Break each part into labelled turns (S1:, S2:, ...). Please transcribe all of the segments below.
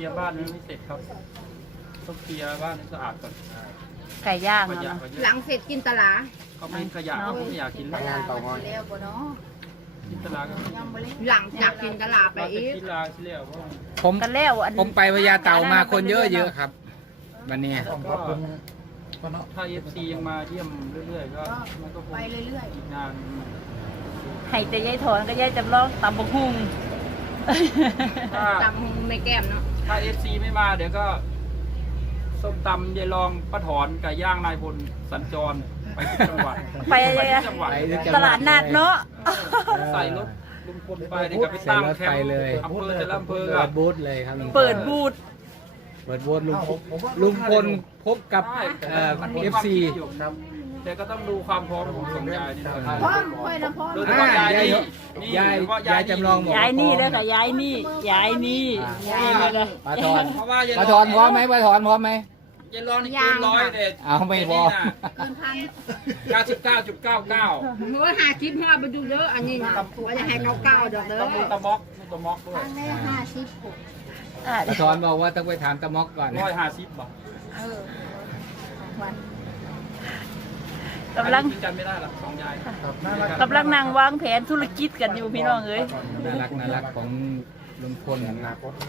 S1: ลียร์บ้านไม่เสร็จครับต้องเคลียร์บ้านให้สะอาดก่อน
S2: ไก่ย่าง
S1: ขยะ
S2: เนาะ
S1: ก็เย
S3: หลั
S1: อะ
S3: งเสร็จกินตลา
S1: เขาไม่ขยะเขาไม่อยากกินแล้ว
S4: งานต่อมา
S3: แล้วบ่เนาะ
S1: กินตลาดก็
S3: หลังจากกินตลาไป
S1: เราจะ
S3: อีก
S1: กินลาเสียแล้ว
S5: ผม
S2: กันแล้วอัน
S5: ผมไปพญาเต่ามาคนเยอะๆครับ วันนี้
S4: ต้องขอบคุณพ่อเนาะ
S1: ถ้า FC ยังมาเยี่ยมเรื่อยๆก็มันก็คง
S3: ไปเรื่อย
S1: อีกนาน
S2: ให้แต่ยายถอนก็ยายจำลองตำบักหุ่ง
S1: ถ้า
S3: ๆตำในแก้มเนาะ
S1: ถ้า FC ไม่มาเดี๋ยวก็ส้มตำยายรองป้าถอนไก่ย่างนายพลสัญจรไปทุกจังหวัด
S2: ไป
S1: ทุกจังหวัด
S5: ไปทุกจังหวั
S2: ตลาดนัดเนาะ
S1: ใส่รถลุงพลไปเดี๋ยวก็ไปตั้งแคมป์
S5: ใส่รถไปเลย
S1: อำเภอแต่ละอำเภอ
S5: เปิ
S1: อะ
S5: ดบูธเลยครับลุงพล
S2: เปิดบูธ
S5: เปิดบูธลุงพลพบกับเอฟซี
S1: อยู่ครับแต่ก็ต้องดูความพร้อมของสองยายนี่ด้วย
S3: พร้อมค่อยนะพร้อม
S1: โดยเฉพาะยายนี่นี่
S5: ยาย
S1: โดเฉพาะ
S5: ยายจำลองบอก
S2: ยายนี่เลยค่ะยายนี่ยายนี่ยายนี่เลย
S5: ปลาทอน
S1: เพราะว่ายาย
S5: ปลาทอนพร้อมไหมปลาทอนพร้อมไหม
S1: ยายรองนี่เกินร้อยเด็ด
S5: เอาไม่พอ
S3: เกินพัน
S1: 99.99
S3: โอ้ยหาคลิปพ่อไปดูเยอะอันนี้นะว่าจะให้เก้าดอกเด้อ
S1: ต้องดูตะม็อกดูตะม็อกด้วย
S3: แม่56
S2: อ่ะ
S5: ปลาทอนบอกว่าต้องไปถามตะม็อกก่อน
S1: 150 บาท
S3: วัน
S2: กำลัง
S1: กินกันไม่ได้หรอกสองยาย
S4: ครับน่ารัก
S2: กำลังนั่งวางแผนธุรกิจกันอยู่พี่น้องเอ้ย
S5: น่ารักของลุงพล
S4: อนาคต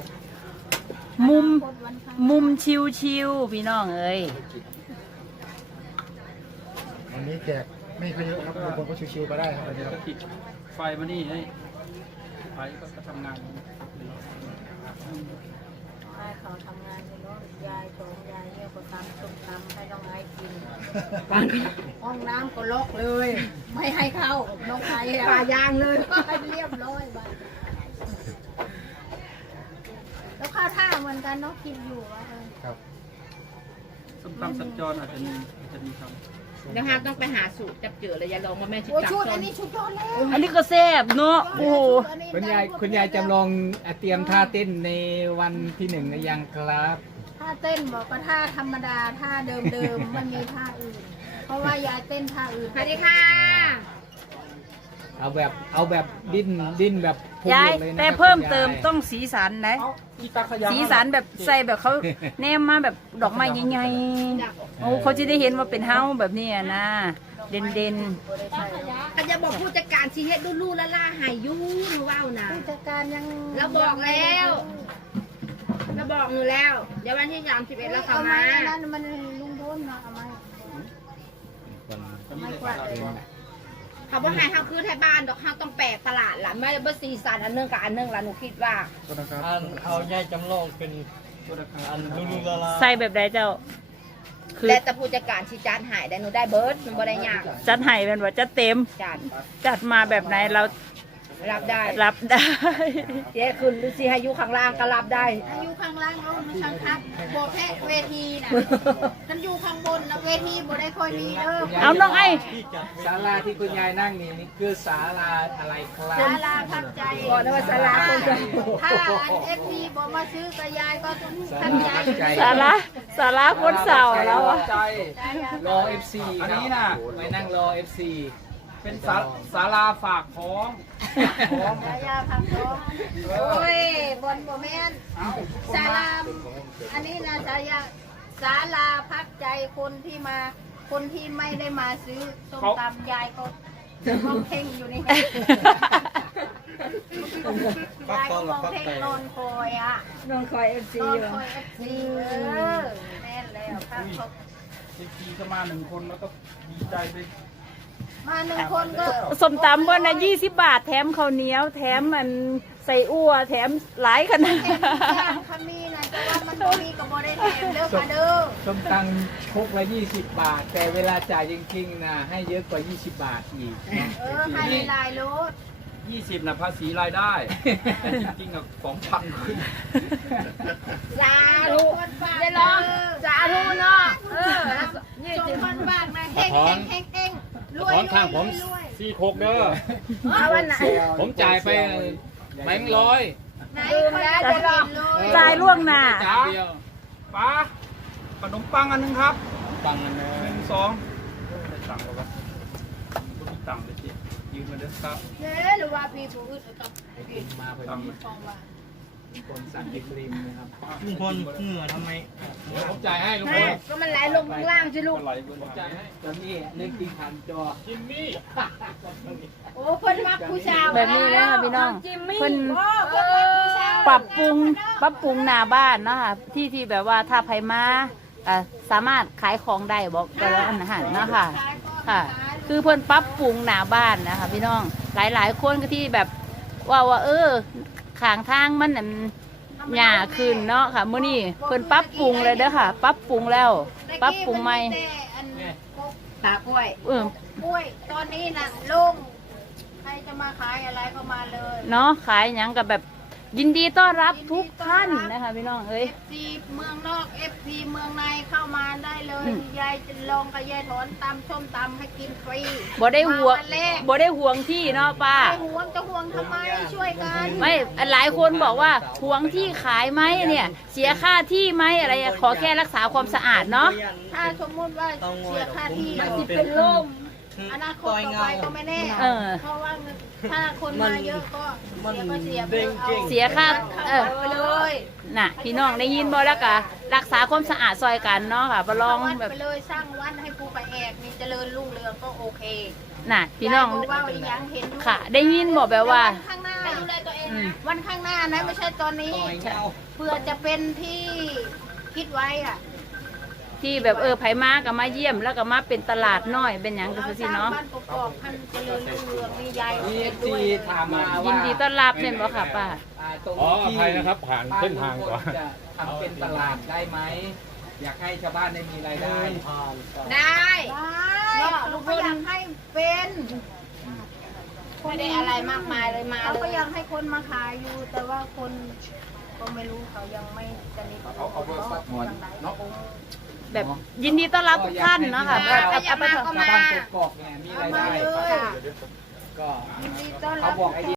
S2: มุมชิวๆพี่น้องเอ้ย
S4: วันนี้แจกไม่ค่อยเยอะครับทุกคนก็ชิวๆไปได้ครับวันนี้
S1: ก็ติดไฟมานี่ให้ไฟก็ทำงาน
S3: ให้เขาทำงานในรถยายสองยายเนี่ยก็ตำส้มตำให้น้องไอซ์กินห้องน้ำก็ล็อกเลย ไม่ให้เข้าน้องไอซ์ปลายางเลยเรียบร้อยบ้านแล้วข้าวท่าเหมือนกันเนาะกินอยู่ว่า
S4: ครับ
S1: ส้มตำสัญจรอาจจะมีคำ
S3: เดี๋ยวฮะต้องไปหาสูตรจับเจือเลยยายลองมาแม่ชิดจับอันนี้ชุดยอดแล้ว
S2: อันนี้ก็แซ่บเนาะโอ้โห
S5: คุณยายจำลองเตรียมท่าเต้นในวันที่1หรือยังครับ
S3: ท่าเต้นบอกว่าท่าธรรมดาท่าเดิมๆไม่มีท่าอื่น เพราะว่ายายเต้นท่าอื่นสวัสดีค่ะ
S5: เอาแบบดิ้นแบบพุ่ง
S2: ยาย
S5: เลยนะ
S2: แต่
S5: ครับ
S2: เพิ่ม
S5: คุณยาย
S2: เติมต้องสีสันนะ
S1: อีตาขยะ
S2: สีสันแบบใส่แบบเขาแนมมาแบบดอกไม้ใหญ่ๆโอ้เขาจะได้เห็นว่าเป็นเฮาแบบนี้อะนะเด่น
S3: ก็จะบอกผู้จัดการชีเฮ็ดดูๆละล่าหายยุ่งว้าวนะผู้จัดการยังเราบอกแล้วเราบอกอยู่แล้ว เดี๋ยววันที่31แล้วเขามานั่นมันลุงพลนะเอามาเขาบอกให้เขาคือไทยบ้านดอกเขาต้องแปลกตลาดล่ะไม่เบอร์ซีสันอันนึงกับอันนึงล่ะหนูคิดว่า
S4: ก็นะครับ
S6: เอายายจำลองเป็น
S1: ตัวราคา
S6: อันลุลาลา
S2: ๆใส่แบบใดเจ้า คือ
S3: และแต่ผู้จัดการชีจานหายได้หนูได้เบิร์ดหนูบ่ได้ยาก
S2: จัดให้เป็นว่าจัดเต็ม
S3: จาน
S2: จัดมาแบบไหนเรา
S3: รับได้
S2: รับได้
S3: เจ๊ขึ้นหรือสิให้อยู่ข้างล่างก็รับได้
S7: อยู่ข้างล่างเอาไม่ชังคัดโบแพะเวทีน่ะฉันอยู่ข้างบนแล้วเวทีโบได้ค่อยมีเด้อ
S2: เอาน้องไอ้
S5: ศาลาที่คุณยายนั่งนี่คือศาลาอะไรครับ
S7: ศาลาพักใจ
S3: บอกนะว่าศาลาคนใจ
S7: ถ้าอันเอฟซีบอกมาซื้อกระยายก็ต้อง
S5: ศา
S7: ทัน
S5: ลา
S7: ใจ
S5: ใจ
S2: สาระคนเสาแล้วอะ
S1: ใจ
S5: รอ FC
S1: อันนี้น่ะ
S5: ไปนั่งรอ FC
S1: เป็นศาลาฝากของของ
S7: กระยาพักท้องโอ้ยบนโบแมน
S1: เอ้า
S7: ศาลาอันนี้นะศาลาพักใจคนที่มา คนที่ไม่ได้มาซื้อส้มตำยายก็มองเพ่งอยู่นี่ยายก็มองเพ่งนอนคอยอ่ะ
S2: น้องคอยเอฟซี
S7: นอน
S2: อยู่
S7: คอยเอฟซีแน่นแล้วพักเขา
S1: ทีก็มา1 คนแล้วก็ดีใจไป
S7: มา1 คนก็
S2: สมตำวันนะ20 บาทแถมข้าวเหนียว แถมมันใส่อั่วแถมหลายขนาด
S7: แถมย่างคามีนะแต่ว่ามันบ่มีกับบ่ได้แถมเด้อค่ะเด้อ
S5: ส้มตังครกละ20 บาท แต่เวลาจ่ายจริงๆนะให้เยอะกว่า 20 บาทอีกนะ
S7: ให้หลายๆรถ
S1: 20น่ะภาษีรายได้แต่จริงๆอ่ะ2,000ขึ้น
S3: สาธุได้ลองสาธุเนาะ
S7: 2,000 บาทนะเฮงเฮงเฮงเฮงรวยรวยรวย
S1: 46เด้อ
S3: เอาวันไหน
S1: ผมจ่ายไปแบงค์ร้อย
S7: ไหนคนละจะกินเลย
S2: จ่ายล่วงหน้า
S1: จ้าป้าขนมปังอันนึงครับ
S5: ปังอันนึง
S1: 1 2ได้ตังค์แล้วก็มีตังค์เลยสิยืมมาเด้อครับ
S7: เด้หรือว่าพี่ผู้อื่นกับพี่
S5: มาพอ
S1: ตังค์
S5: ดี
S1: มา
S7: ของว่า
S5: คนสั่งดิบริมนะครับ
S6: ลุงพลเหงื่อทำไม
S5: ผมจ่ายให้ลุงพ
S3: แม่
S5: ล
S3: ก็มันไหลลงข้างล่างสิลูก
S5: ผมจ่ายให้ตอนนี้เล่นกินขันจอจิมมี่
S3: โอ้เพิ่นมักผู้สาว
S2: แบบนี้เลยค่ะพี่น้องเพิ่น
S3: เพิ่นมักผู้สาว
S2: ปรับปรุงหน้าบ้านเนาะค่ะที่แบบว่าถ้าไผมาสามารถขายของได้บอกแต่ละอาหารเนาะค่ะค่ะ คือเพิ่นปรับปรุงหน้าบ้านนะคะพี่น้องหลายคนก็ที่แบบว่าข้างทางมันน่ะหญ้าขึ้นเนาะค่ะมื้อนี้เพิ่นปรับปรุงเลยเด้อค่ะ ปรับปรุงแล้วปรับปรุงใหม่
S7: แต่อัน
S3: ตากล้วย
S7: กล้วยตอนนี้น่ะโล่งใครจะมาขายอะไรก็มาเลย
S2: เนาะขายหยังกับแบบยินดีต้อนรับทุกท่านนะคะพี่น้องเอ้ย
S7: FC เมืองนอก FC เมืองในเข้ามาได้เลย ยายจะลองกับยายถอนตำส้มตำให้กินฟรี
S2: บ่ได้ห่วง
S7: มาวันแรก
S2: บ่ได้ห่วงที่เนาะป้า
S7: ไม่ห่วงจะห่วงทำไมช่วยกัน
S2: ไม่หลายคนบอกว่าห่วงที่ขายไหมเนี่ย เสียค่าที่ไหมอะไรอะขอแค่รักษาความสะอาดเนาะ
S7: ถ้าสมมุติว่าเสียค่าที่
S6: มัน
S7: สิ
S6: เป็น
S7: เป็นลมอนาคตต่อไปก็ไม่แน่
S2: เออ
S7: เพราะว่าถ้าคนมาเยอะก็เสียไปเอา
S2: เสียค่าเออ
S7: ไปเลย
S2: น่ะพี่น้องได้ยินบ่แล้วก็รักษาความสะอาดซอยกันเนาะค่ะบ่ลอง
S7: วัด
S2: แบบ
S7: ไปเลยสร้างวัดให้ภูไปแอกมีเจริญรุ่งเรืองก็โอเค
S2: น่ะพี่น้อง
S7: ยายบอกว่าอีกอย่างเห็นอยู่
S2: ค่ะ ได้ยินบอกแบบว่า
S7: วันข้างหน้าดูแลตัวเองนะวันข้างหน้านะไม่ใช่ตอนนี้เพื่อจะเป็นที่คิดไว้อะ
S2: ที่แบบไผมาก็มาเยี่ยมแล้วก็มาเป็นตลาดน้อยเป็นหยังก็
S7: เรา
S2: คือ
S7: ส
S2: สิ
S7: ร้าง
S2: เนาะ
S7: บ้านประกอบพันเจริญรุ่งเรืองมียาย
S5: มี
S7: เห็น
S5: จี
S7: ด้วย
S5: ถามมาว่า
S2: ยิ
S5: ยิ
S2: นดีต้อนรับเนี่ยบ่ค่ะป้า
S5: ตรง
S8: อ๋ออ
S5: ที่
S8: ภัยนะครับผ่านเส้นทางก่อน
S5: จะทำเป็นตลาดได้ไหมอยากให้ชาวบ้านได้มีรายได้
S3: ได้
S7: ก็ลูกก็อยากให้เป็น
S3: ไม่ได้อะไรมากมายเลยมา
S7: เขา
S3: เล
S7: ก็
S3: ย
S7: ยังให้คนมาขายอยู่ แต่ว่าคนก็ไม่รู้เขายังไม่จะมีเขาเอาเบอร์สักหน่อยเนาะ
S2: แบบยินดีต้อนรับทุกท่านเนาะค่ะ
S5: ชาวบ้านกกอกเนี่ยมีรายได้
S7: มาเลย
S5: ก็
S7: ยินดีต้อนรั
S5: เขา
S7: บ
S5: บอกไอเดีย